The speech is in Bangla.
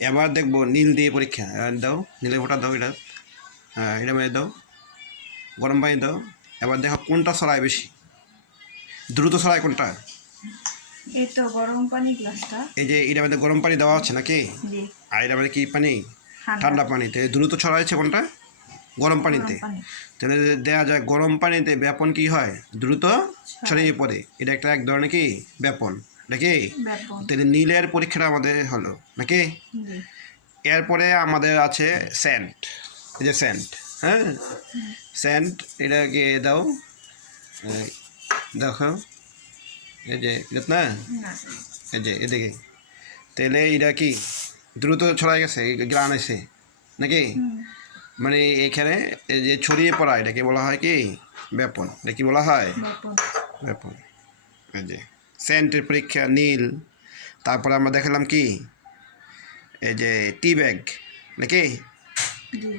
এবার দেখবো নীল দিয়ে পরীক্ষা। দাও নীলের ফোঁটা দাও, এটা হ্যাঁ এটা মেরে দাও, গরম পানি দাও। এবার দেখো কোনটা ছড়ায় বেশি, দ্রুত ছড়ায় কোনটা। এই তো গরম পানি গ্লাসটা। এই যে এটার মধ্যে গরম পানি দেওয়া হচ্ছে নাকি, জি। আর এটার মধ্যে কি পানি, ঠান্ডা ঠান্ডা পানিতে দ্রুত ছড়াইছে কোনটা, গরম পানিতে। গরম পানি। তাহলে দেওয়া যায় গরম পানিতে ব্যাপন কি হয়, দ্রুত ছড়িয়ে পড়ে। এটা একটা এক ধরনের কি ব্যাপন নাকি। ব্যাপন। তাহলে নীলের পরীক্ষাটা আমাদের হলো নাকি। জি। এরপরে আমাদের আছে সেন্ট। এই যে সেন্ট, হ্যাঁ সেন্ট, এটাকে দাও, এই দেখো এই যে এটা না, না। এই যে এদিকে। তাহলে এটা কি দ্রুত ছড়াই গেছে, গ্রান এসে নাকি। মানে এখানে এই যে ছড়িয়ে পড়া, এটাকে বলা হয় কি ব্যাপন। এটা কি বলা হয়, ব্যাপন। ব্যাপন। এই যে সেন্টের পরীক্ষা নীল। তারপরে আমরা দেখালাম কি, এই যে টি ব্যাগ নাকি। জি।